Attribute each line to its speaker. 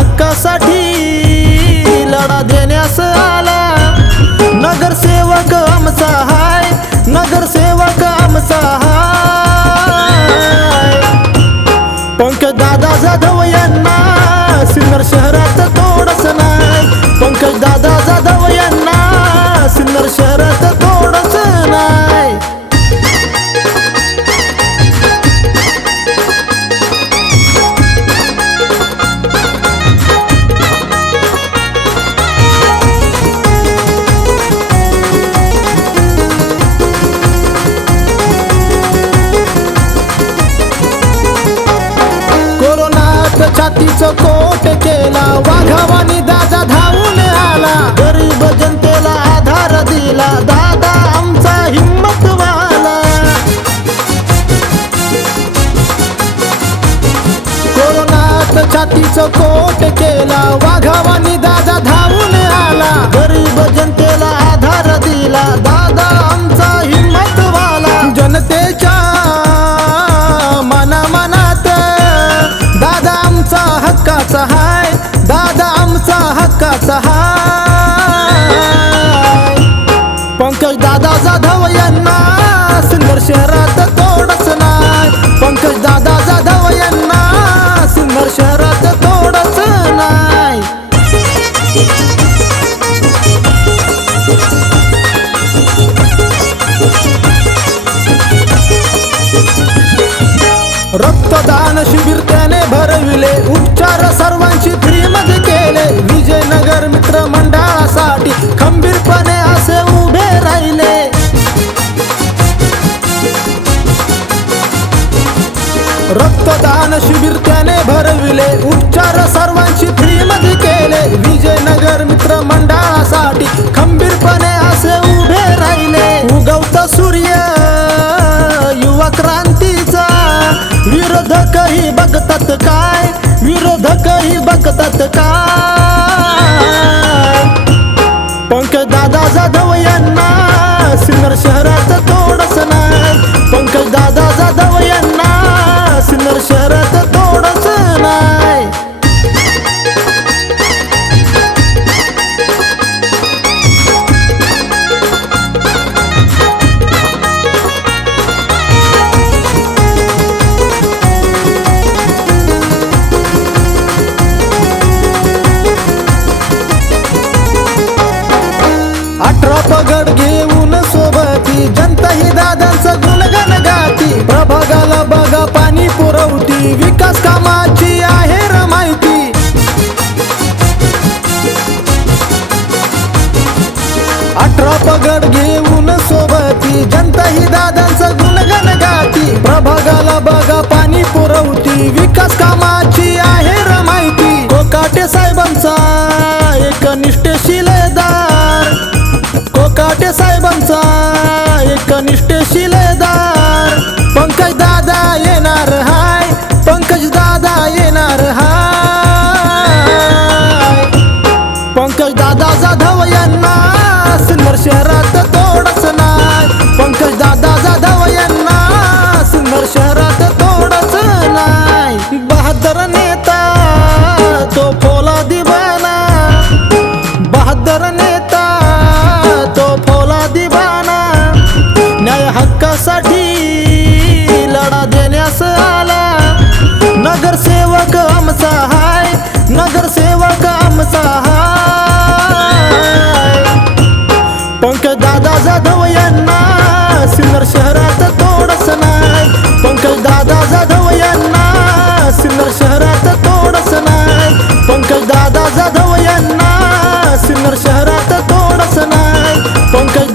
Speaker 1: हक्कासाठी लढा देण्यास आला. नगरसेवक आमचा हाय नगरसेवक आमचा कोट केला वाघावानी दादा धावून आला. गरीब जनतेला आधार दिला दादा आमचा हिम्मत वाला. कोरोनात छातीचं कोट केला वाघावानी दादा धावून आला. गरीब जनते हक्काचा हाय दादा आमचा हक्काचा हाय. पंकज दादा जाधव यांना सुंदर शहरात तो ठरविले. उपचार सर्वांची फ्रीमध्ये केले. विजयनगर मित्र मंडळासाठी खंबीरपणे असे उभे राहिले. रक्तदान शिबिर त्याने भरविले. उपचार सर्वांची बघतात काय? विरोधकही बघतात काय? पंकज दादा जाधव यांना सिन्नर शहरात थोडस नाही. पंकज दादा जाधव कोकाटे साहेबांचा एक निष्ठेशीलदार कोकाटे साहेबांचा एक निष्ठेशीलदार पंकज दादा येणार हाय पंकज दादा येणार हाय. पंकज दादा जाधव यांना सुंदर शहरात तोडच नाय पंकज दादा जाधव यांना सुंदर शहरात तोडच नाय बहादर नेता हक्कासाठी लढा देण्यास आला. नगरसेवक आमचा हाय नगरसेवक आमचा हाय. पंकज दादा जाधव यांना सिन्नर शहरात तोडस नाही. पंकज दादा जाधव यांना सिन्नर शहरात तोडस नाही. पंकज दादा जाधव यांना सिन्नर शहरात तोडस नाय पंकज